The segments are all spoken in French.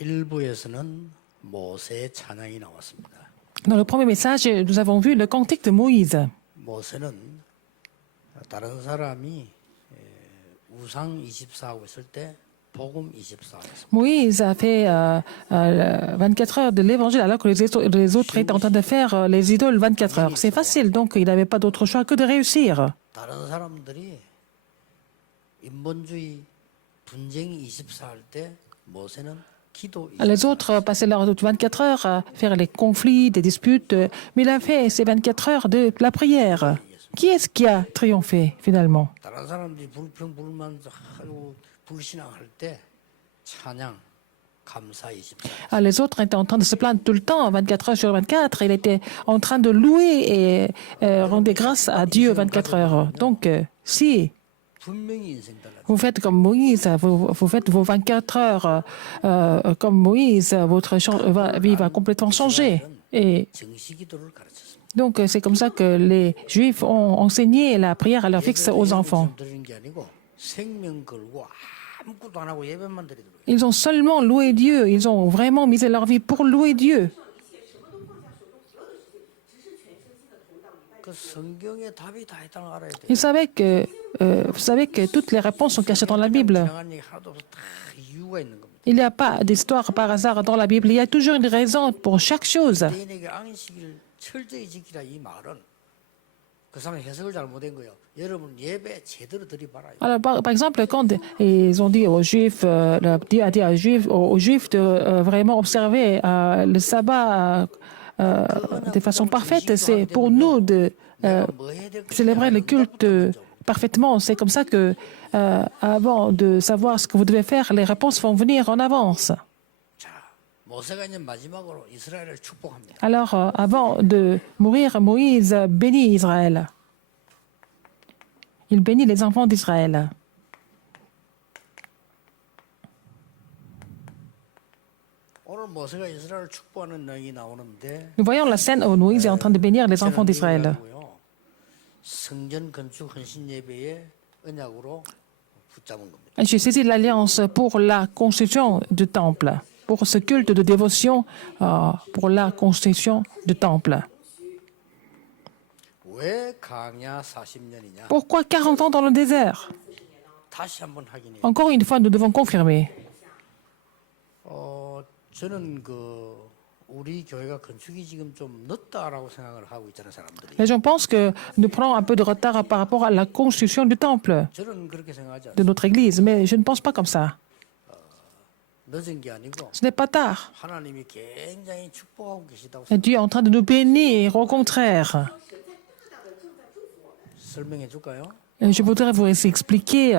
1부에서는 모세의 찬양이 나왔습니다. Dans le premier message, nous avons vu le cantique de Moïse. 모세는 다른 사람이 우상 24하고 있을 때 복음 24했습니다. Moïse a fait 24 heures de l'évangile alors que les autres étaient en train de faire les idoles 24 heures. C'est facile, donc il n'avait pas d'autre choix que de réussir. 다른 사람들이 인본주의 분쟁이 24할 때 모세는 기도 Les autres passaient leurs 24 heures à faire les conflits, des disputes, mais il a fait ces 24 heures de la prière. Qui est-ce qui a triomphé finalement? 다른 사람들이 불평불만하고 불신앙할 때 찬양 감사 24. Les autres étaient en train de se plaindre tout le temps, 24 heures sur 24. Il était en train de louer et rendre grâce à Dieu 24 heures. Donc, si 분명히 인생 달라. vous faites comme Moïse, vous faites vos 24 heures comme Moïse, votre vie va complètement changer. Et 정시기도를 가르쳤습니다. donc, c'est comme ça que les Juifs ont enseigné la prière à leur fils aux enfants. 드리는 게 아니고 생명 걸고 아무것도 안 하고 예배만 드리도록. Ils ont seulement loué Dieu. Ils ont vraiment misé leur vie pour louer Dieu. 그 성경의 답이 다 있다는 걸 알아야 돼. Vous savez que toutes les réponses sont cachées dans la Bible. 지나간 얘기 하나도 없어. 다 이유가 있는 겁니다. Il n'y a pas d'histoire par hasard dans la Bible. Il y a toujours une raison pour chaque chose. 대인에게 안식일을 철저히 지키라 이 말은 그 사람이 해석을 잘못한 거예요. 여러분 예배 제대로 드리봐라. Alors, par exemple, quand ils ont dit aux Juifs, Dieu a dit aux Juifs de vraiment observer le sabbat de façon parfaite, c'est pour nous de 뭐 해야 될 célébrer le culte parfaitement. C'est comme ça que, avant de savoir ce que vous devez faire, les réponses vont venir en avance. 자, 모세가 이제 마지막으로 이스라엘을 축복합니다. Alors, avant de mourir, Moïse bénit Israël. Il bénit les enfants d'Israël. 오늘 모세가 이스라엘을 축복하는 내용이 나오는데 Nous voyons la scène où Moïse est en train de bénir les enfants d'Israël. 성전 건축 헌신 예배의 언약으로 붙잡은 겁니다. J'ai saisi l'alliance pour la construction du temple, pour ce culte de dévotion, pour la construction du temple. 왜 강야 40년이냐? Pourquoi 40 ans dans le désert? 다시 한번 확인해요. Encore une fois, nous devons confirmer. 저는 우리 교회가 건축이 지금 좀 늦다라고 생각을 하고 있잖아요, 사람들이. Les gens pensent que nous prenons un peu de retard par rapport à la construction du temple 저는 그렇게 생각하지 de 않아요. notre église, mais je ne pense pas comme ça. 늦은 게 아니고 Ce n'est pas tard. 하나님이 굉장히 축복하고 계시다고 Dieu est en train de nous bénir, au contraire. 설명해 줄까요? Je voudrais vous expliquer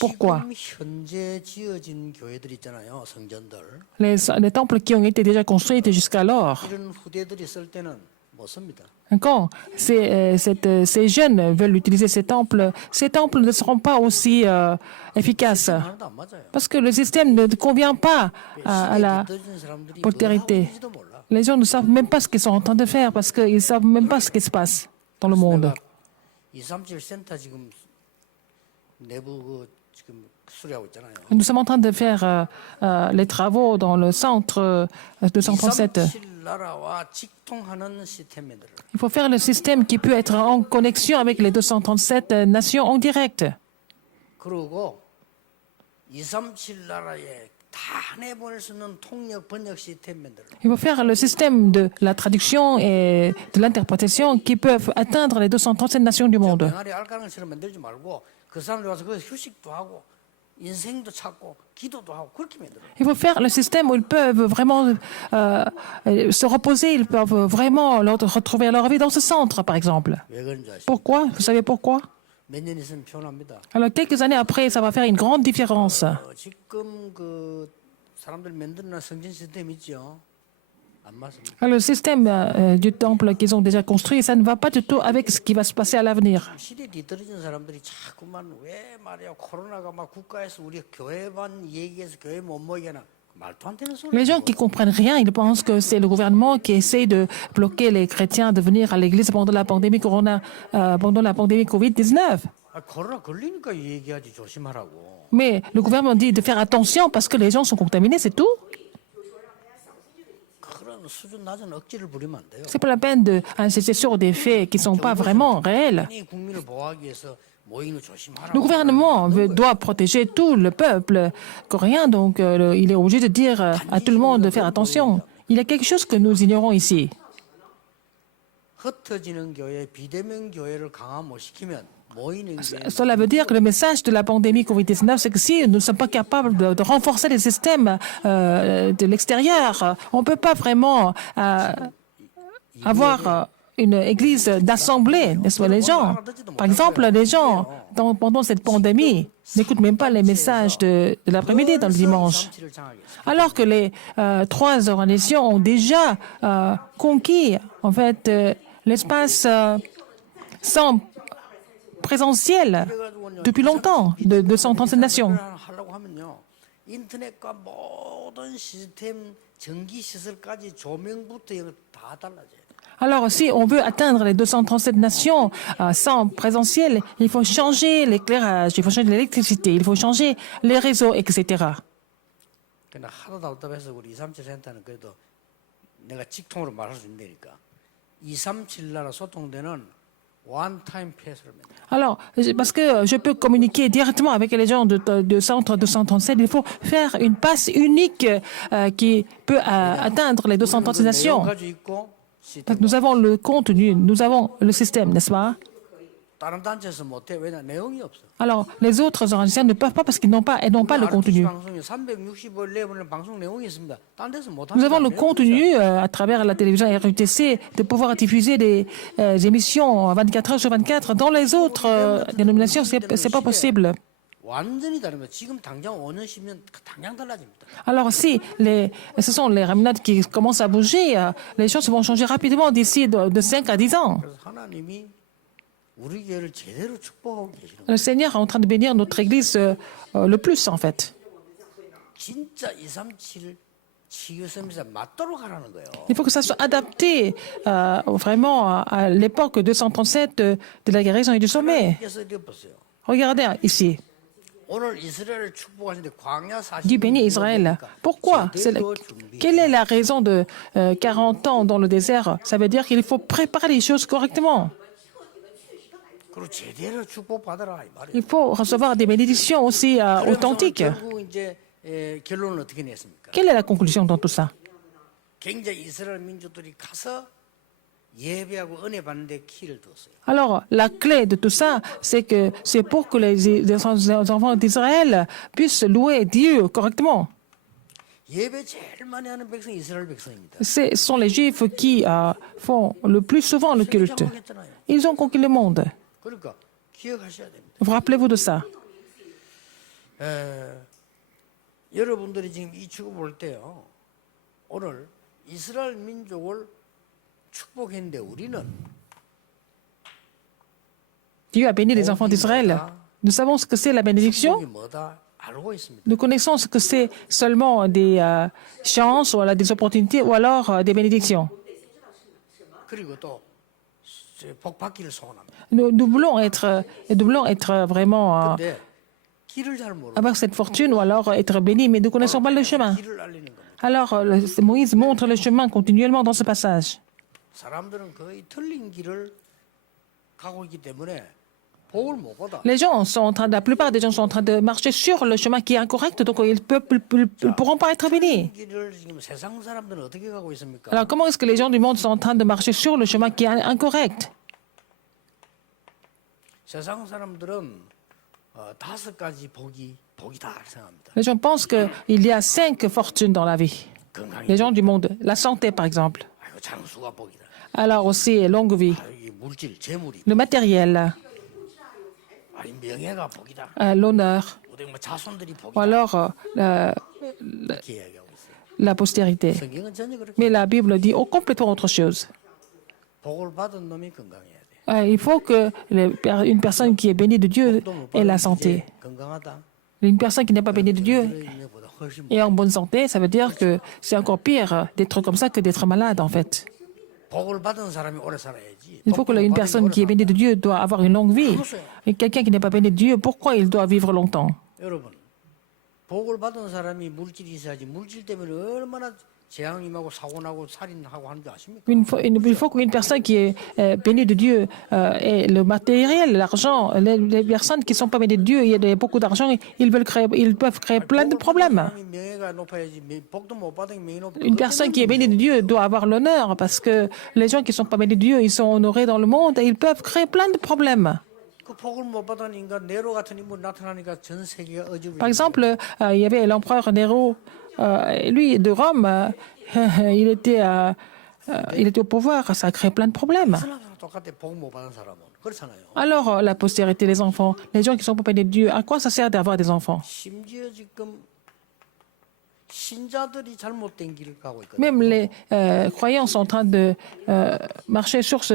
pourquoi. 지금 현재 지어진 교회들 있잖아요, 성전들. Les temples qui ont été déjà construits jusqu'alors, 이런 후대들이 쓸 때는 못 씁니다. quand ces jeunes veulent utiliser ces temples ne seront pas aussi efficaces. 하나도 안 맞아요. Parce que le système ne convient pas à la 뒤떨어진 사람들이 뭐 하고 postérité. 있는지도 몰라. Les gens ne savent même pas ce qu'ils sont en train de faire parce qu'ils ne savent même pas ce qui se passe dans le monde. 237 센터 지금 내부 지금 수리하고 있잖아요. Nous sommes en train de faire les travaux dans le centre 237. 237 나라와 직통하는 시스템들을 Il faut faire le système qui peut être en connexion avec les 237 nations en direct. 그리고 237 나라에 다 내보낼 수 있는 통역 번역 시스템들을 Il faut faire le système de la traduction et de l'interprétation qui peuvent atteindre les 237 nations du monde. 병아리 알가랑처럼 만들지 말고 그 사람들 와서 거기서 휴식도 하고 인생도 찾고 기도도 하고 그렇게 만들어요. Il faut faire le système où ils peuvent vraiment se reposer, ils peuvent vraiment retrouver leur vie dans ce centre, par exemple. 왜 그런지 아시죠? Pourquoi? Vous savez pourquoi? 몇 년 있으면 표현합니다. Alors, quelques années après, ça va faire une grande différence. 지금 그 사람들 만드는 성전 시스템 있죠? 안 맞습니다. Alors, le système du temple qu'ils ont déjà construit, ça ne va pas du tout avec ce qui va se passer à l'avenir. 시대 뒤떨어진 사람들이 자꾸만 왜 말이야 코로나가 막 국가에서 우리 교회만 얘기해서 교회 못 모이게 하나 말도 안 되는 소리. Les gens qui comprennent rien, ils pensent que c'est le gouvernement qui essaie de bloquer les chrétiens de venir à l'église pendant la pandémie pendant la pandémie Covid-19. 코로나 걸리니까 얘기하지 조심하라고. Mais le gouvernement dit de faire attention parce que les gens sont contaminés, c'est tout. 수준 낮은 억지를 부리면 안 돼요. C'est pas la peine d'insister sur des faits qui ne sont pas vraiment réels. 이 국민을 보호하기 위해서 모임을 조심하라고. Le gouvernement doit protéger tout le peuple coréen, donc il est obligé de dire à tout le monde de faire attention. Il y a quelque chose que nous ignorons ici. 흩어지는 교회, 비대면 교회를 강화 못 시키면 모이는 교회. Cela veut dire que le message de la pandémie Covid-19, c'est que si nous ne sommes pas capables de renforcer les systèmes de l'extérieur, on ne peut pas vraiment avoir une église d'assemblée, n'est-ce pas, les gens. Par exemple, les gens, pendant cette pandémie, n'écoutent même pas les messages de l'après-midi dans le dimanche. Alors que les trois organisations ont déjà conquis, en fait, l'espace sans présentiel depuis longtemps de 237 nations. 하려고 하면요. 인터넷과 모든 시스템 전기 시설까지 조명부터 이거 다 달라져요. Alors, si on veut atteindre les 237 nations sans présentiel, il faut changer l'éclairage, il faut changer l'électricité, il faut changer les réseaux, etc. 그러나 하도 답답해서 우리 237 센터는 그래도 내가 직통으로 말할 수 있다니까 237 나라 소통되는 one-time 패스를 맨날. Alors, parce que je peux communiquer directement avec les gens de centre 237, il faut faire une passe unique qui peut atteindre les 237 nations. 가지고 있고 Donc, nous avons le contenu, nous avons le système, n'est-ce pas? 다른 단체에서 못해. 왜냐 내용이 없어. Alors, les autres organisations ne peuvent pas parce qu'ils n'ont pas le contenu. 방송에 365일 내보낼 방송 내용이 있습니다. 딴 데서 못 Nous avons le contenu à travers la télévision RUTC de pouvoir diffuser des émissions 24 heures sur 24. Dans les autres dénominations, c'est pas possible. 완전히 다른 거. 지금 당장 5년 10년 당장 달라집니다. Alors, si ce sont les remnants qui commencent à bouger, les choses vont changer rapidement d'ici de 5 à 10 ans. 그래서 하나님이 우리 교회를 제대로 축복하고 계시는 거예요. Le Seigneur est en train de bénir notre Église le plus, en fait. 진짜 237 치유선에서 맞도록 하라는 거예요. Il faut que ça soit adapté vraiment à l'époque 237 de la guérison et du sommet. 그래서 이렇게 보세요. Regardez ici. 오늘 이스라엘을 축복하시는데 광야 40년 Dieu bénit Israël. Pourquoi? Quelle est la raison de 40 ans dans le désert? Ça veut dire qu'il faut préparer les choses correctement. 그리고 제대로 축복받아라 이 말이에요. Il faut recevoir des bénédictions aussi authentiques. 결국 이제 결론은 어떻게 냈습니까? Quelle est la conclusion dans tout ça? 굉장히 이스라엘 민족들이 가서 예배하고 은혜 받는데 키를 뒀어요. Alors, la clé de tout ça, c'est que c'est pour que les enfants d'Israël puissent louer Dieu correctement. 예배 제일 많이 하는 백성이 이스라엘 백성입니다. Ce sont les Juifs qui font le plus souvent le culte. 장악했잖아요. Ils ont conquis le monde. 그러니까 기억하셔야 됩니다. Vous rappelez-vous de ça? 여러분들이 지금 이 축구 볼 때요. 오늘 이스라엘 민족을 축복했는데 우리는 Dieu a béni les enfants d'Israël. Nous savons ce que c'est la bénédiction. 축복이 뭐다 알고 있습니다. Nous connaissons ce que c'est seulement des chances ou alors des opportunités ou alors des bénédictions. 그리고 또 복 받기를 소원합니다. Nous voulons être vraiment 근데 길을 잘 모르고 avoir cette fortune ou alors être bénis, mais nous ne connaissons pas le chemin. 길을 알리는 겁니다. Alors Moïse montre le chemin continuellement dans ce passage. 사람들은 거의 틀린 길을 가고 있기 때문에 복을 못 받아. Les gens sont en train, la plupart des gens sont en train de marcher sur le chemin qui est incorrect, donc ils ne pourront pas être bénis. 길을 지금 세상 사람들은 어떻게 가고 있습니까? Alors comment est-ce que les gens du monde sont en train de marcher sur le chemin qui est incorrect? 세상 사람들은 5가지 복이 다 생각합니다. Les gens pensent qu'il y a 5 fortunes dans la vie. 건강이, Les gens du monde, la santé par exemple. 아이고 장수가 복이다. Alors aussi longue vie, 이 물질, 재물이, le matériel, 아니 명예가 복이다. l'honneur, 어디 뭐 자손들이 ou 복이다. alors 이렇게 이야기하고 있어요. la postérité. 성경은 전혀 그렇게. Mais la Bible dit complètement autre chose. 복을 받은 놈이 건강해야 돼. Il faut que une personne qui est bénie de Dieu 복도 못 ait la 받은 santé. 게 건강하다. Une personne qui n'est pas bénie de Dieu 있는 것보다 훨씬 et en bonne santé, ça veut dire que c'est encore pire d'être comme ça que d'être malade en fait. 복을 받은 사람이 오래 살아야지. Il faut que une personne qui est bénie de Dieu doit avoir une longue vie. Et quelqu'un qui n'est pas béni de Dieu, pourquoi il doit vivre longtemps? 여러분, 복을 받은 사람이 물질이 있어야지 물질 때문에 얼마나 재앙 임하고 사고 나고 살인하고 하는 줄 아십니까? Il faut qu'une personne qui est bénie de Dieu ait le matériel, l'argent. Les personnes qui ne sont pas bénies de Dieu, il y a beaucoup d'argent, ils peuvent créer plein de 복을 받은 problèmes. 사람이 명예가 높아야지 복도 못 받은 명예 높아. Une personne qui est bénie de Dieu doit avoir l'honneur parce que les gens qui ne sont pas bénis de Dieu, ils sont honorés dans le monde et ils peuvent créer plein de problèmes. 그 복을 못 받은 인간 네로 같은 인물 나타나니까 전 세계가 어지러워. Par exemple, il y avait l'empereur Nero, lui de Rome, il était au pouvoir, ça a créé plein de problèmes. 사람은 똑같아 복 못 받은 사람은 그렇잖아요. Alors, la postérité, les enfants, les gens qui ne sont pas bénis de Dieu, à quoi ça sert d'avoir des enfants? 심지어 지금 신자들이 잘못된 길을 가고 있거든요. Même les croyants sont en train de marcher sur ce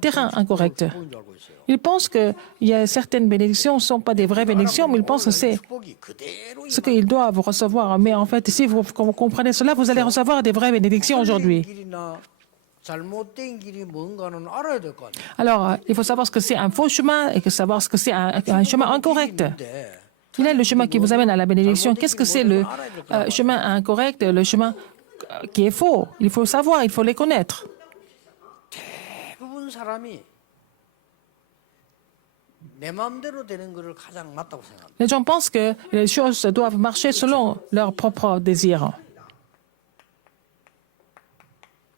terrain incorrect. 축복인 줄 알고 있어요. Ils pensent qu'il y a certaines bénédictions ne sont pas des vraies bénédictions, mais ils pensent que c'est 축복이 그대로 ce qu'ils doivent recevoir. Mais en fait, si vous comprenez cela, vous allez recevoir des vraies bénédictions aujourd'hui. 길이나 잘못된 길이 뭔가는 알아야 될 거 아니에요. Alors, il faut savoir ce que c'est un faux chemin et savoir ce que c'est un chemin incorrect. Il y a le chemin qui vous amène à la bénédiction. Qu'est-ce que c'est le chemin incorrect, le chemin qui est faux? Il faut savoir, il faut les connaître. 대부분 사람이 내 마음대로 되는 것을 가장 맞다고 생각합니다. Les gens pensent que les choses doivent marcher selon leurs propres désirs.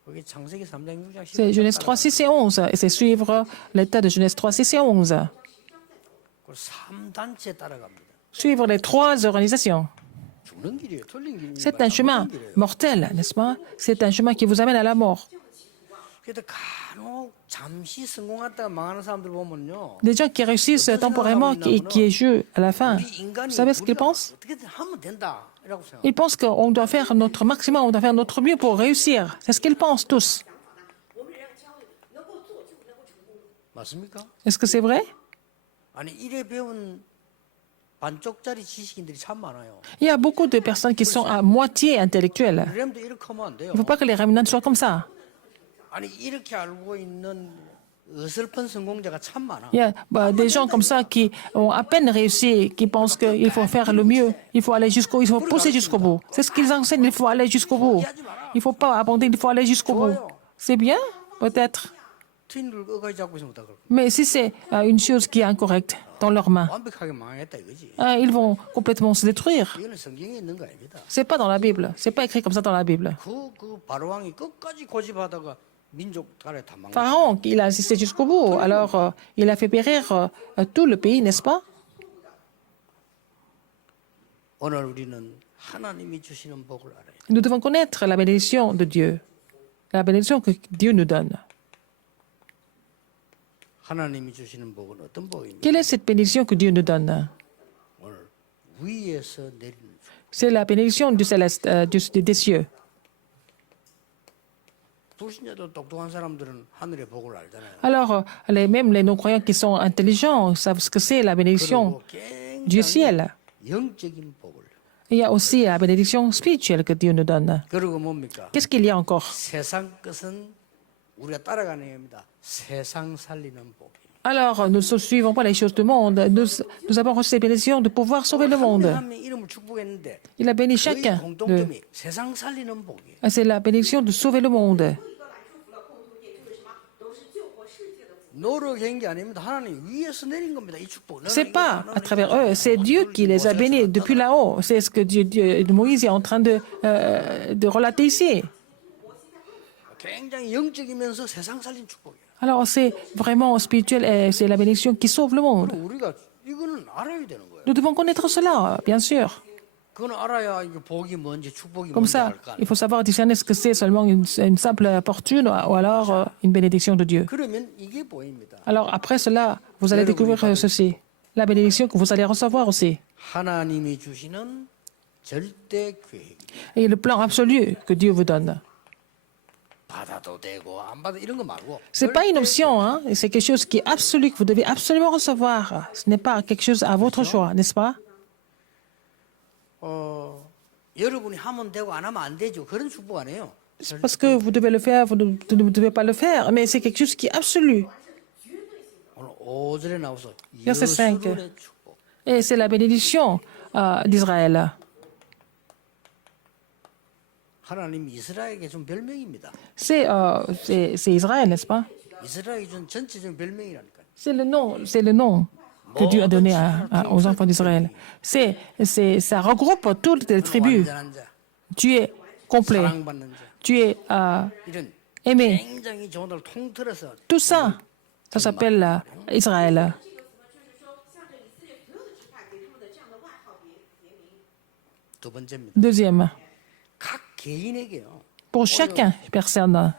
그게 창세기 3장 6장 C'est Genèse 3, 6 et 11. Et c'est suivre l'état de Genèse 3, 6 et 11. 3단체 따라갑니다. Suivre les trois organisations. 죽는 길이에요. 틀린 길입니다. C'est un chemin mortel, n'est-ce pas? C'est un chemin qui vous amène à la mort. 그래도 간혹 잠시 성공했다가 망하는 사람들 보면요. Des gens qui réussissent temporairement et qui échouent à la fin. Vous savez ce qu'ils pensent? 어떻게든 하면 된다. 이라고 생각해요. Ils pensent qu'on doit faire notre maximum, on doit faire notre mieux pour réussir. C'est ce qu'ils pensent tous. 맞습니까? Est-ce que c'est vrai? 아니 이래 배운 반쪽짜리 지식인들이 참 많아요. Il y a beaucoup de personnes qui sont à moitié intellectuelles. 그래도 이렇게 하면 안 돼요. Il ne faut pas que les réminants soient comme ça. 아니 이렇게 알고 있는 어설픈 성공자가 참 많아. Il y a des gens comme ça qui ont à peine réussi, qui pensent qu'il faut faire le mieux, il faut aller jusqu'au, il faut pousser jusqu'au bout. C'est ce qu'ils enseignent, il faut aller jusqu'au bout. Il ne faut pas abandonner, il faut aller jusqu'au bout. C'est bien, peut-être. 트윈들 끝까지 잡고 있으면 어떡할 거야? Mais si c'est une chose qui est incorrecte dans leurs mains, 완벽하게 망했다 이거지. ils vont complètement se détruire. 이거는 성경에 있는 거 아닙니다. C'est pas dans la Bible. C'est pas écrit comme ça dans la Bible. 그 바로왕이 끝까지 고집하다가 민족 나라에 다 망했다. Pharaon, il a insisté jusqu'au bout. Alors, il a fait périr tout le pays, n'est-ce pas? 오늘 우리는 하나님이 주시는 복을 알아요. Nous devons connaître la bénédiction de Dieu. La bénédiction que Dieu nous donne. 하나님이 주시는 복은 어떤 복입니까? Quelle est cette bénédiction que Dieu nous donne? 오늘 위에서 내리는 복. C'est la bénédiction du céleste, des cieux. 불신자도 똑똑한 사람들은 하늘의 복을 알잖아요. Alors, même les non-croyants qui sont intelligents savent ce que c'est la bénédiction 그리고 du 굉장히 ciel. 영적인 복을. Il y a aussi la bénédiction spirituelle que Dieu nous donne. 그리고 뭡니까? Qu'est-ce qu'il y a encore? 세상 것은 우리가 따라가는 겁니다. 세상 살리는 복이에요. Alors, nous ne suivons pas les choses du monde. Nous avons reçu la bénédiction de pouvoir sauver le monde. 한 이름을 축복했는데 Il a béni 거의 chacun. 공통점이 세상 살리는 복이에요. C'est la bénédiction de sauver le monde. 노력한 게 아닙니다. 하나님 위에서 내린 겁니다. 이 축복. C'est pas à travers eux, c'est Dieu qui les a bénis depuis là-haut. C'est ce que Moïse est en train de relater ici. 굉장히 영적이면서 세상 살린 축복이에요. Alors, c'est vraiment spirituel et c'est la bénédiction qui sauve le monde. 우리가 이거는 알아야 되는 거예요. Nous devons connaître cela, bien sûr. 그건 알아야 이게 복이 뭔지 축복이 Comme 뭔지 ça, 알 거 il 아니에요. faut savoir discerner ce que c'est seulement une simple fortune ou alors une bénédiction de Dieu. 그러면 이게 보입니다. Alors, après cela, vous allez découvrir ceci. La bénédiction que vous allez recevoir aussi. 하나님이 주시는 절대 계획. Et le plan absolu que Dieu vous donne. 받아도 되고 안 받아 이런 거 말고. Ce n'est pas une option, hein? C'est quelque chose qui est absolu, que vous devez absolument recevoir. Ce n'est pas quelque chose à votre choix, n'est-ce pas? 여러분이 하면 되고 안 하면 안 되죠. 그런 축복 아니에요. C'est parce que vous devez le faire, vous ne devez pas le faire, mais c'est quelque chose qui est absolu. 오늘 5절에 나와서 Verset 5. 여수론의 축복. Et c'est la bénédiction d'Israël. 하나님 이스라엘에게 준 별명입니다. C'est Israël, n'est-ce pas? 이스라엘이 준 전체적인 별명이라니까요. C'est le nom que Dieu a donné aux enfants d'Israël. Ça regroupe toutes les tribus. 완전한 자, Tu es complet, 사랑받는 자, tu es 이런 aimé. 굉장히 좋은 걸 통틀어서 Tout ça, ça s'appelle Israël. 두 번째입니다. Deuxième, 각 개인에게요. pour chaque personne,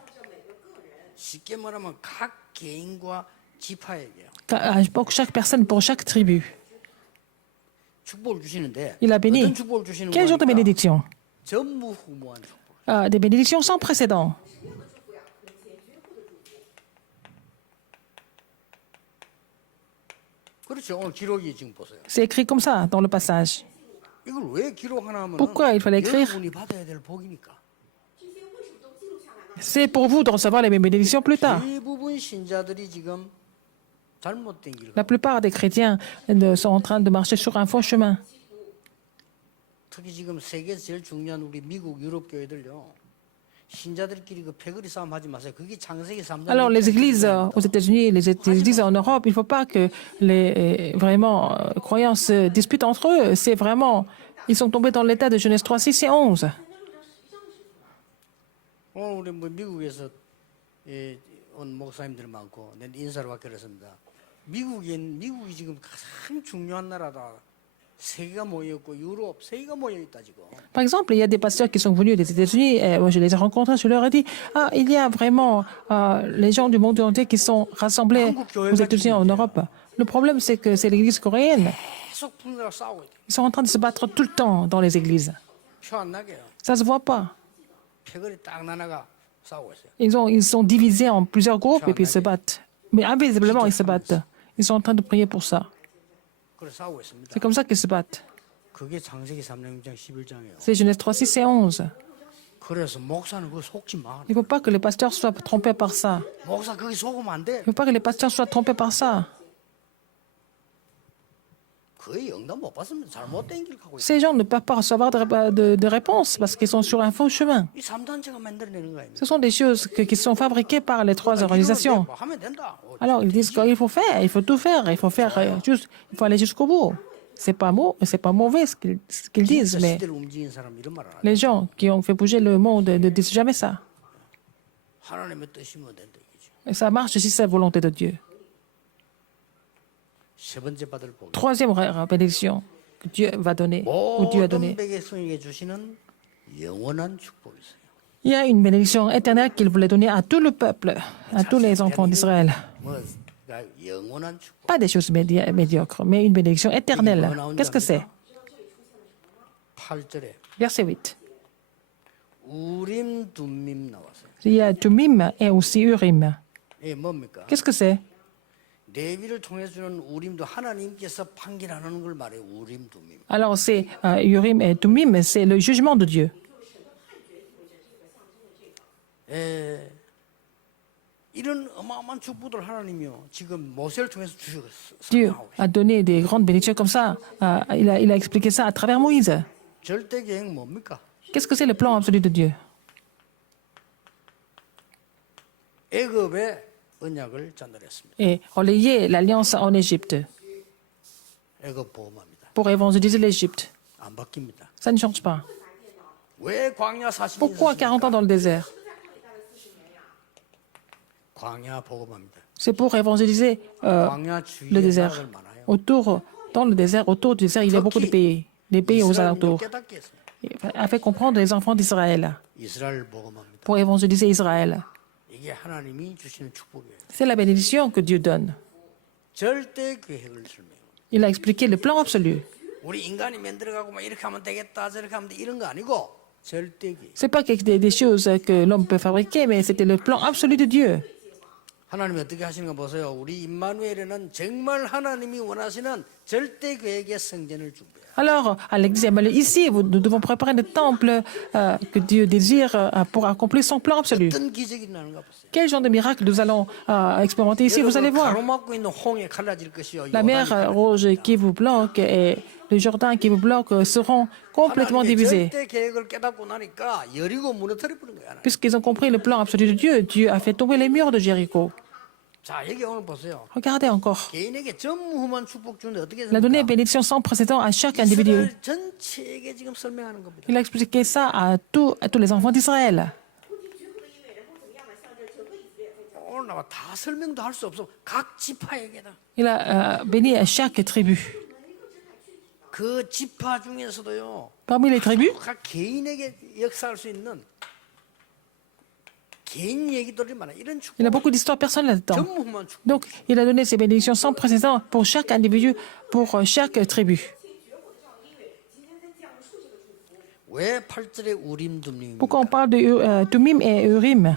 쉽게 말하면 각 개인과 지파에게요. pour chaque personne, pour chaque tribu. 축복을 주시는데 Il a béni. 어떤 축복을 주시는 Quel genre de 거니까 bénédiction? 전무후무한 축복. Des bénédictions sans précédent. 그렇죠. 오늘 기록이 지금 보세요. C'est écrit comme ça dans le passage. 이걸 왜 기록하나 하면 Pourquoi il fallait écrire? 여러분이 받아야 될 복이니까. C'est pour vous de recevoir les mêmes bénédictions plus tard. 대부분 신자들이 지금 잘못된 길. La plupart des chrétiens sont en train de marcher sur un faux chemin. 특히 지금 세계에서 제일 중요한 우리 미국 유럽 교회들요. 신자들끼리 그 패거리 싸움 하지 마세요. 그게 창세기 3장. Alors, les églises aux États-Unis, les églises en Europe, il ne faut pas que les croyants se disputent entre eux. C'est vraiment, ils sont tombés dans l'état de Genèse 3, 6 et 11. 오늘 우리 뭐 미국에서 온 목사님들 많고 내 인사를 받게 됐습니다. 미국이 지금 가장 중요한 나라다. 세계가 모여있고 유럽 세계가 모여있다 지금. Par exemple, il y a des pasteurs qui sont venus des États-Unis, et moi je les ai rencontrés, je leur ai dit, il y a vraiment les gens du monde entier qui sont rassemblés aux États-Unis en Europe. Le problème, c'est que c'est l'église coréenne. 계속 분가가 싸우고 있대. Ils sont en train de se battre tout le temps dans les églises. 표 안 나게요. Ça se voit pas. 패거리 딱 나나가 싸우고 있어요. Ils sont divisés en plusieurs groupes et puis ils se battent. Mais invisiblement, ils se battent. Ils sont en train de prier pour ça. 그래 싸우고 있습니다. C'est comme ça qu'ils se battent. 그게 창세기 3장 6장 11장이에요. C'est Genèse 3, 6 et 11. 그래서 목사는 그거 속지 마. Il ne faut pas que les pasteurs soient trompés par ça. 목사 거기 속으면 안 돼. Il ne faut pas que les pasteurs soient trompés par ça. 거의 영감 못 받습니다. 잘못된 길 가고 있어요. Ces gens ne peuvent pas recevoir de réponse parce qu'ils sont sur un faux chemin. 이 3단체가 만들어내는 거 아닙니까? Ce sont des choses qui sont fabriquées par les trois organisations. 뭐 하면 된다. Alors ils disent qu'il faut faire, il faut tout faire, il faut faire il faut aller jusqu'au bout. C'est pas mauvais ce qu'ils disent, mais 시대를 움직인 사람 이런 말을 안 해. les gens qui ont fait bouger le monde ne disent jamais ça. 하나님의 뜻이면 된다 이거죠. Et ça marche si c'est la volonté de Dieu. 세 번째 받을 복. Troisième bénédiction que Dieu va donner, ou Dieu a 모든 donné. 백성에게 주시는 영원한 축복이 있어요. Il y a une bénédiction éternelle qu'il voulait donner à tout le peuple, à tous les enfants d'Israël. 뭐 그러니까 영원한 축복. Pas des choses médiocres, mais une bénédiction éternelle. Qu'est-ce que c'est? 8절에 Verset 8. 우림 둠밈 나왔어요. Il y a Tumim et aussi Urim. 이게 뭡니까? Qu'est-ce que c'est? 레위를 통해 주는 우림도 하나님께서 판결하는 걸 말해요. 우림 둠밈. Alors, c'est Urim et Tumim, c'est le jugement de Dieu. 이런 어마어마한 축복들 하나님이요. 지금 모세를 통해서 주셔서 Dieu 설명하고 있어요. a donné des grandes bénédictions comme ça. Il a expliqué ça à travers Moïse. 절대 계획 뭡니까? Qu'est-ce que c'est le plan absolu de Dieu? 애굽의 언약을 전달했습니다. Et relayer l'alliance en Égypte 애굽 보험합니다. pour évangéliser l'Égypte. 안 바뀝니다. Ça ne change pas. 왜 광야 40년 Pourquoi 40 ans dans le désert? 광야 보험합니다. C'est pour évangéliser 광야 le 주위에 désert. 나라들 많아요. Dans le désert, autour du désert, il y a beaucoup de pays. Les pays aux 이스라엘을 alentours. 깨닫게 했습니다. A fait comprendre les enfants d'Israël 이스라엘 보험합니다. pour évangéliser Israël. 이게 하나님이 주시는 축복이에요. C'est la bénédiction que Dieu donne. 절대 계획을 설명해요. Il a expliqué le plan absolu. 우리 인간이 만들어가고 막 이렇게 하면 되겠다 저렇게 하면 돼 이런 거 아니고 절대 계획. C'est pas des choses que l'homme peut fabriquer, mais c'était le plan absolu de Dieu. 하나님이 어떻게 하시는 거 보세요. 우리 임마누엘에는 정말 하나님이 원하시는 절대 계획의 성전을 준비해요. Alors, Alex dit, mais ici, nous devons préparer le temple que Dieu désire pour accomplir son plan absolu. 어떤 기적이 나는가 보세요. Quel genre de miracle nous allons expérimenter ici? Vous allez 여러분, voir. 가로막고 있는 홍해 갈라질 것이요. La mer rouge qui vous bloque et le Jourdain qui vous bloque seront complètement 하나님의 divisés. 절대 계획을 깨닫고 나니까 여리고 무너뜨려 버린 거야. Puisqu'ils ont compris le plan absolu de Dieu, Dieu a fait tomber les murs de Jéricho. 자, 여기 오늘 보세요. Regardez encore. 개인에게 전무후무한 축복 주는데 어떻게 Il a donné une 됩니까? bénédiction sans précédent à chaque individu. 이스라엘 전체에게 지금 설명하는 겁니다. Il a expliqué ça à tous les enfants d'Israël. 오늘 나와 다 설명도 할 수 없어. 각 지파에게다. Il a béni à chaque tribu. 그 지파 중에서도요. Parmi les tribus, 각 개인에게 역사할 수 있는 개인 얘기들이 많아. 이런 축복. il y a beaucoup d'histoires personnelles là-dedans. 전무후무한 축복. Donc, il a donné ces bénédictions sans précédent pour chaque individu, pour chaque tribu. 왜 8절에 우림 둠림입니까? Pourquoi on parle de Tumim et Urim?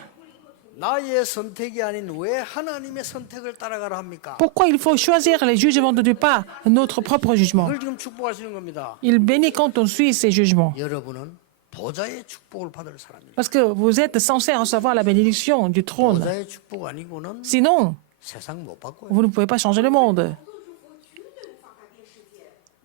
나의 선택이 아닌 왜 하나님의 선택을 따라가라 합니까? Pourquoi il faut choisir les jugements de Dieu, pas notre propre jugement? 그걸 지금 축복하시는 겁니다. Il bénit quand on suit ses jugements. 여러분은 보좌의 축복을 받을 사람입니다. Parce que vous êtes censé recevoir la bénédiction du trône. 보좌의 축복 아니고는 Sinon, 세상 못 바꿔요. vous ne pouvez pas changer le monde.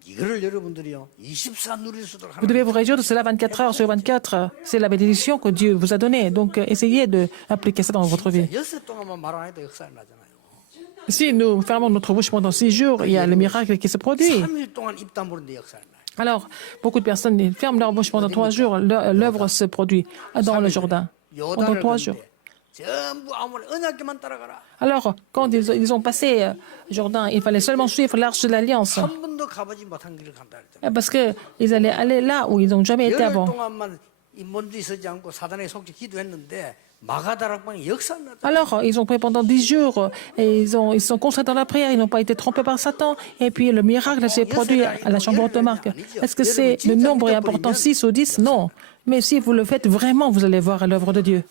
이거를 여러분들이요 24 누릴 수 있도록 Vous devez vous réjouir de cela 24 heures sur 24. C'est la bénédiction que Dieu vous a donnée. Donc, essayez d'appliquer ça dans votre vie. 6 동안만 말 안 해도 역사가 나잖아요. Si nous fermons notre bouche pendant 6 jours, il y a le miracle qui se produit. 3일 동안 입 다물는데 역사가 나요. Alors, beaucoup de personnes ils ferment leur bouche pendant 3 jours. L'œuvre se produit dans le Jourdain. Pendant 요단을 3 jours. 건데 전부 아무리 언약계만 따라가라. Alors, quand ils ont passé Jourdain, il fallait seulement suivre l'arche de l'Alliance. 한 번도 가보지 못한 길을 간다 그랬잖아요. Parce qu'ils allaient aller là où ils n'ont jamais été 열흘 avant. 동안만 인본주의 서지 않고 사단의 속죄 기도했는데 마가다락방에 역사 났다. Alors, ils ont prié pendant 10 jours et ils sont concentrés dans la prière, ils n'ont pas été trompés par Satan. Et puis, le miracle s'est produit à la chambre haute de Marc. Est-ce que c'est le nombre est important, 6 ou 10? Non. Mais si vous le faites vraiment, vous allez voir l'œuvre de Dieu.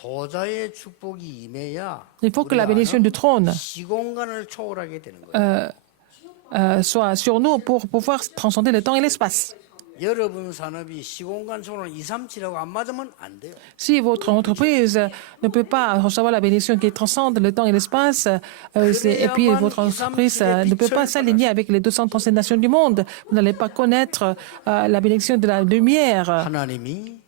보좌의 축복이 임해야 Il faut que la bénédiction du trône 시공간을 초월하게 되는 거예요. soit sur nous pour pouvoir transcender le temps et l'espace. 여러분 산업이 시공간 초월은 237하고 안 맞으면 안 돼요. Si votre entreprise ne peut pas recevoir la bénédiction qui transcende le temps et l'espace, et puis votre entreprise ne peut pas s'aligner avec les 237 nations du monde, vous n'allez pas connaître la bénédiction de la lumière 하나님이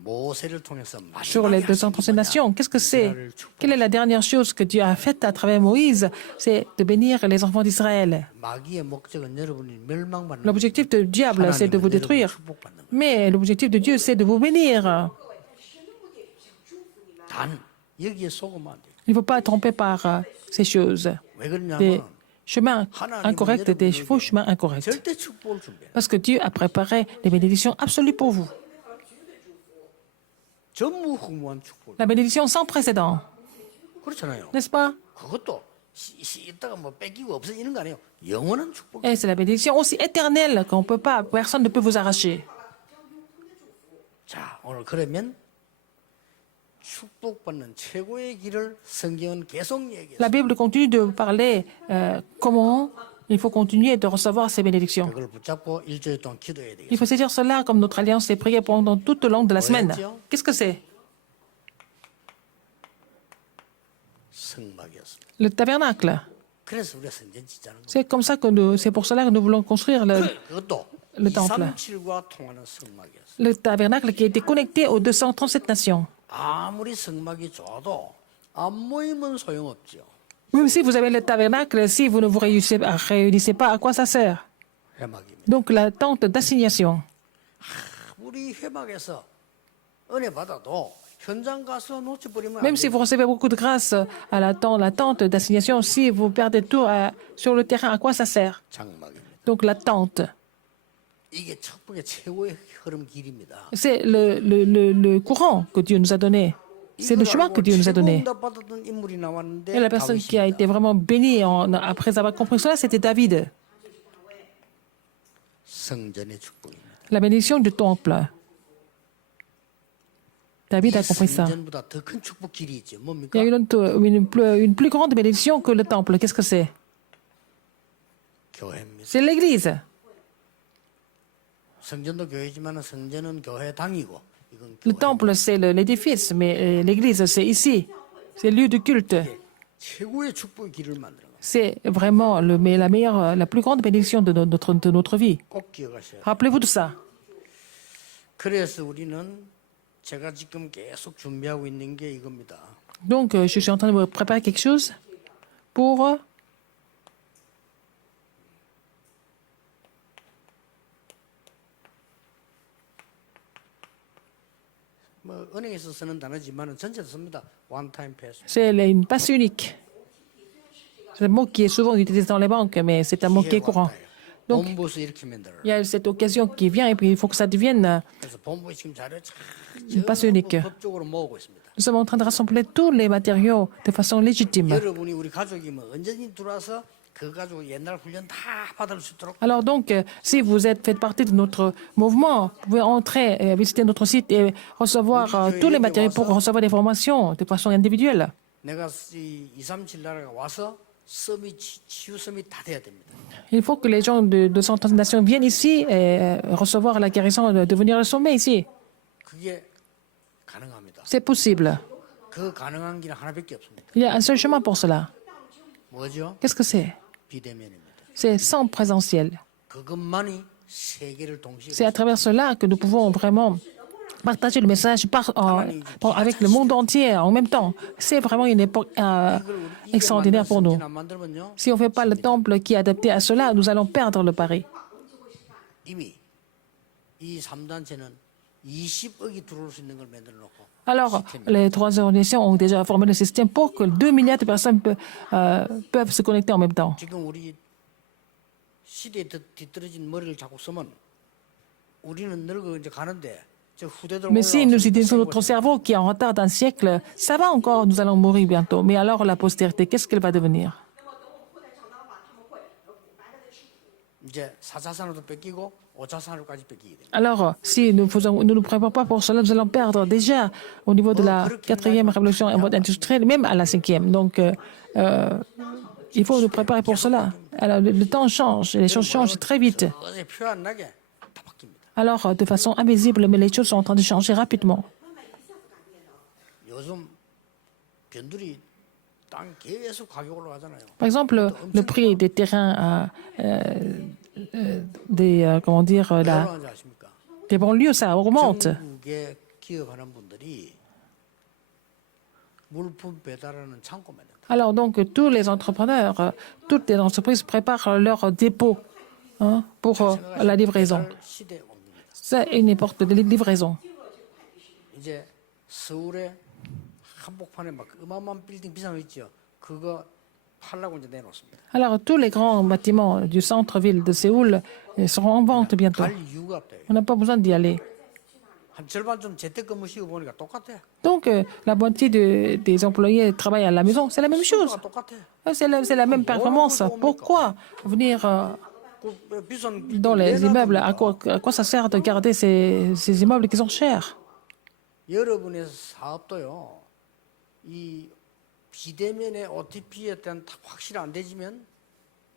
모세를 통해서 sur les 237 nations. Qu'est-ce que c'est? Quelle est la dernière chose que Dieu a faite à travers Moïse? C'est de bénir les enfants d'Israël. 마귀의 목적은 여러분이 멸망받는 L'objectif du diable, c'est de vous détruire. 축복받는 거예요. Mais l'objectif de Dieu, c'est de vous bénir. 단 여기에 속으면 안 돼요. Il ne faut pas tromper par ces choses. 왜 Des 그러냐면 chemins incorrects, des faux chemins incorrects. 절대 축복을 준비해. Parce que Dieu a préparé des bénédictions absolues pour vous. 전무후무한 축복. La bénédiction sans précédent, 그렇잖아요. n'est-ce pas? 그것도 있다가 뭐 뺏기고 없어지는 거 아니에요. 영원한 축복. Et c'est la bénédiction aussi éternelle qu'on peut pas, personne ne peut vous arracher. 자, 오늘 그러면 축복받는 최고의 길을 성경은 계속 얘기해요. La Bible continue de parler comment il faut continuer de recevoir ces bénédictions. 그걸 붙잡고 일주일 동안 기도해야 되겠어요. Il faut saisir cela comme notre alliance est priée pendant tout au long de la semaine. Qu'est-ce que c'est? 성막이었습니다. Le tabernacle. 그래서 우리가 성전 짓자는 거. C'est comme ça que c'est pour cela que nous voulons construire 그것도 le temple. 237과 통하는 성막이었어요. Le tabernacle qui était connecté aux 237 nations. 아무리 성막이 좋아도 안 모이면 소용없죠. Même si vous avez le tabernacle, si vous ne vous réunissez pas, à quoi ça sert? 회막입니다. Donc la tente d'assignation. 우리 회막에서 은혜 받아도 현장 가서 놓쳐버리면 안 Même si 돼요. vous recevez beaucoup de grâce à la tente d'assignation, si vous perdez tout sur le terrain, à quoi ça sert? 장막입니다. Donc la tente. 이게 축복의 최고의 흐름 길입니다. C'est le courant que Dieu nous a donné. C'est le chemin que Dieu nous a donné. 받았던 인물이 나왔는데 Et la personne qui a été vraiment bénie après avoir compris cela, c'était David. 성전의 축복입니다. La bénédiction du temple. David 이 a compris ça. 성전보다 더 큰 축복 길이 있죠. Il y 뭡니까? a une plus grande bénédiction que le temple. Qu'est-ce que c'est? 교회입니다. C'est l'Église. 성전도 교회지만 성전은 교회 당이고 이건 Le 교회. temple, c'est l'édifice, mais l'Église, c'est ici. C'est le lieu de culte. 최고의 축복의 길을 만드는 거. C'est vraiment la meilleure, la plus grande bénédiction de notre vie. 꼭 기억하셔야 돼요. Rappelez-vous de ça. 그래서 우리는 제가 지금 계속 준비하고 있는 게 이겁니다. Donc, je suis en train de me préparer quelque chose pour 뭐 은행에서 쓰는 단어지만은 전체도 씁니다. One time pass. c'est une passe unique. C'est un mot qui est souvent utilisé dans les banques, mais c'est un mot qui est courant. Donc, 본부에서 이렇게 만들어. il y a cette occasion qui vient et puis il faut que ça devienne. 그래서 본부에 지금 자료 쫙 passe unique. 법적으로 모으고 있습니다. Nous sommes en train de rassembler tous les matériaux de façon légitime. 여러분이 우리 가족이면 언제든지 들어와서 그 가족 옛날 훈련 다 받을 수 있도록 Alors donc, si vous faites partie de notre mouvement, vous pouvez entrer, visiter notre site et recevoir tous les matériaux pour recevoir des formations de façon individuelle. 내가 237 나라가 와서 서밋 치유 서밋 다 돼야 됩니다. Il faut que les gens de 130 nations viennent ici et recevoir la guérison, de venir au sommet ici. 그게 가능합니다. C'est possible. 그 가능한 길은 하나밖에 없습니다. Il y a un seul chemin pour cela. 뭐죠? Qu'est-ce que c'est? 비대면입니다. C'est sans présentiel. 그것만이 세계를 동시에 C'est à travers cela que nous pouvons vraiment partager le message avec le monde entier en même temps. C'est vraiment une époque extraordinaire pour nous. 안 만들면요 Si on ne fait pas le temple qui est adapté à cela, nous allons perdre le pari. 이미 이 3단체는 20억이 들어올 수 있는 걸 만들어 놓고 Alors, les trois organisations ont déjà formé le système pour que 2 milliards de personnes peuvent se connecter en même temps. 지금 우리 시대에 뒤떨어진 머리를 자꾸 쓰면 우리는 늙어 이제 가는데 저 후대들 Mais si nous utilisons notre cerveau qui est en retard d'un siècle, ça va encore, nous allons mourir bientôt. Mais alors la postérité, qu'est-ce qu'elle va devenir? 이제 4차산으로도 뺏기고 5차산으로까지 뺏기게 됩니다. Alors, si nous ne nous préparons pas pour cela, nous allons perdre déjà au niveau de la quatrième révolution industrielle, même à la cinquième. Donc, il faut nous préparer pour cela. Alors, le temps change, et les choses changent très vite. 어제 표 안 나게 다 바뀝니다. Alors, de façon invisible, mais les choses sont en train de changer rapidement. 요즘 변들이 땅 계속 가격 올라가잖아요. Par exemple, le prix des terrains, comment dire, 왜 올라가는지 아십니까? des banlieues, ça augmente. 전국에 기업하는 분들이 물품 배달하는 창고 만든다. Alors, donc, tous les entrepreneurs, toutes les entreprises préparent leur dépôt pour la livraison. 배달 시대에 옵니다. C'est une époque de livraison. 이제 서울에 한복판에 막 어마어마한 빌딩 비싼 거 있죠. 그거 팔라고 이제 내놓습니다. Alors, tous les grands bâtiments du centre-ville de Séoul seront en vente bientôt. 갈 이유가 없대요. On n'a pas besoin d'y aller. 한 절반 좀 재택근무 시켜 보니까 똑같아. Donc, la moitié des employés travaillent à la maison. C'est la même chose. 똑같아. C'est la même performance. Pourquoi venir 그 비싼 dans les immeubles? À quoi ça sert de garder ces immeubles qui sont chers? 여러분의 사업도요. 이 비대면의 OTP에 대한 확실히 안 되지면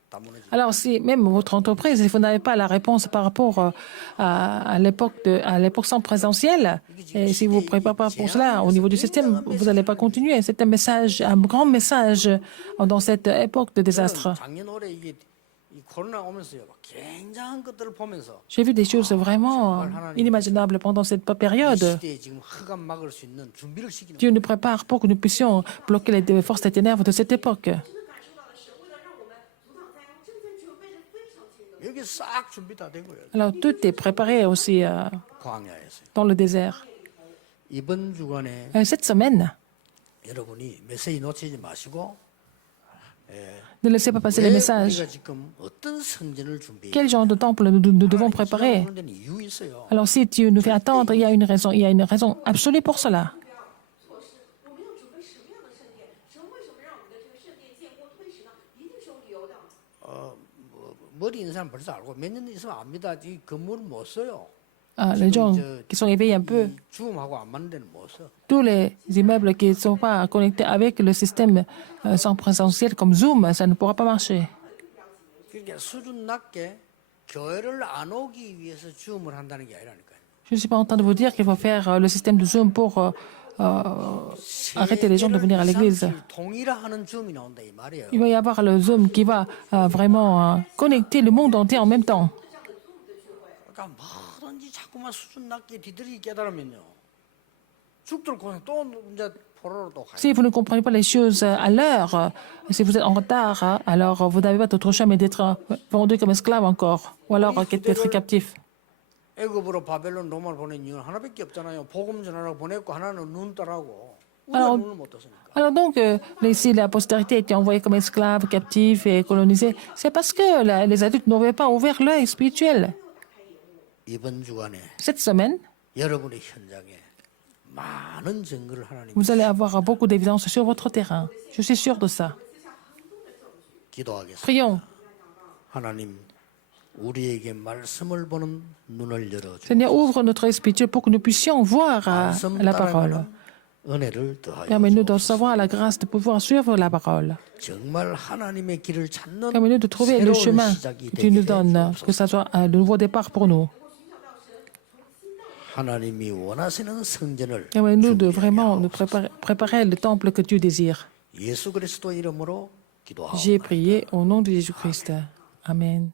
다 무너집니다. Alors, si même votre entreprise, si vous n'avez pas la réponse par rapport à l'époque sans présentiel, et si vous ne préparez pas pour cela au niveau du système, vous n'allez pas continuer. C'est un message, un grand message dans cette époque de désastre. 작년 올해 이게 이 코로나 오면서요. 막 굉장한 것들을 보면서 J'ai vu des choses vraiment inimaginables pendant cette 이 période. 시대에 지금 흑암 막을 수 있는 준비를 시키는 Dieu nous prépare pour que nous puissions bloquer les forces des ténèbres de cette époque. 거예요. 여기 싹 준비 다 되고요. Alors, tout est préparé aussi 광야에서 dans le désert. 이번 주간에 Cette semaine, 여러분이 메시지 놓치지 마시고 ne laissez pas passer les 왜 messages. 우리가 지금 어떤 성전을 준비해? Quel genre de temple nous devons préparer? 하는 데는 이유 있어요. Alors, si Dieu nous fait attendre, il y a une raison absolue pour cela. 머리 있는 사람 벌써 알고 몇 년 있으면 압니다. 이 건물을 못 써요. les gens qui sont éveillés un peu, 이 줌하고 안 맞는 데는 못 써. tous les immeubles qui ne sont pas connectés avec le système sans présentiel comme Zoom, ça ne pourra pas marcher. 그러니까 수준 낮게 교회를 안 오기 위해서 줌을 한다는 게 아니라니까요. Je ne suis pas en train de vous dire qu'il faut faire le système de Zoom pour arrêter les gens de venir à l'église. 세계를 동일화하는 줌이 나온다 이 말이에요. Il va y avoir le Zoom qui va vraiment connecter le monde entier en même temps. 그러니까 뭐든지 자꾸만 수준 낮게 뒤들이 깨달으면요. 죽들 고생 또 이제 포로로 또 가요. Si vous ne comprenez pas les choses à l'heure, si vous êtes en retard, alors vous n'avez pas d'autre choix mais d'être vendu comme esclave encore, ou alors d'être captif. 애굽으로 바벨론 로마를 보낸 이유는 하나밖에 없잖아요. 복음 전하라고 보냈고 하나는 눈 떠라고. Alors, 우리가 눈을 못 떴으니까. Alors donc, si la postérité était envoyée comme esclave, captive et colonisée, c'est parce que les adultes n'avaient pas ouvert l'œil spirituel. 이번 주간에 Cette semaine, 여러분의 현장에 많은 증거를 하나님 vous allez avoir beaucoup d'évidence sur votre terrain. Je suis sûr de ça. 기도하겠습니다. Prions. 하나님 우리에게 말씀을 보는 눈을 열어주고 Seigneur, ouvre notre œil spirituel pour que nous puissions voir 말씀 la parole. 따라가는 은혜를 더하여 Permets-nous de recevoir la grâce de pouvoir suivre la parole. 정말 하나님의 길을 찾는 Permets-nous de trouver le 새로운 chemin 시작이 que tu nous 되게 donnes, 해주옵소서. que ça soit un nouveau départ pour nous. 하나님이 원하시는 성전을 Permets-nous de 준비하게 vraiment nous 하옵소서. préparer le temple que tu désires. 예수 그리스도 이름으로 기도하옵나이다. J'ai prié au nom de Jésus-Christ. Amen.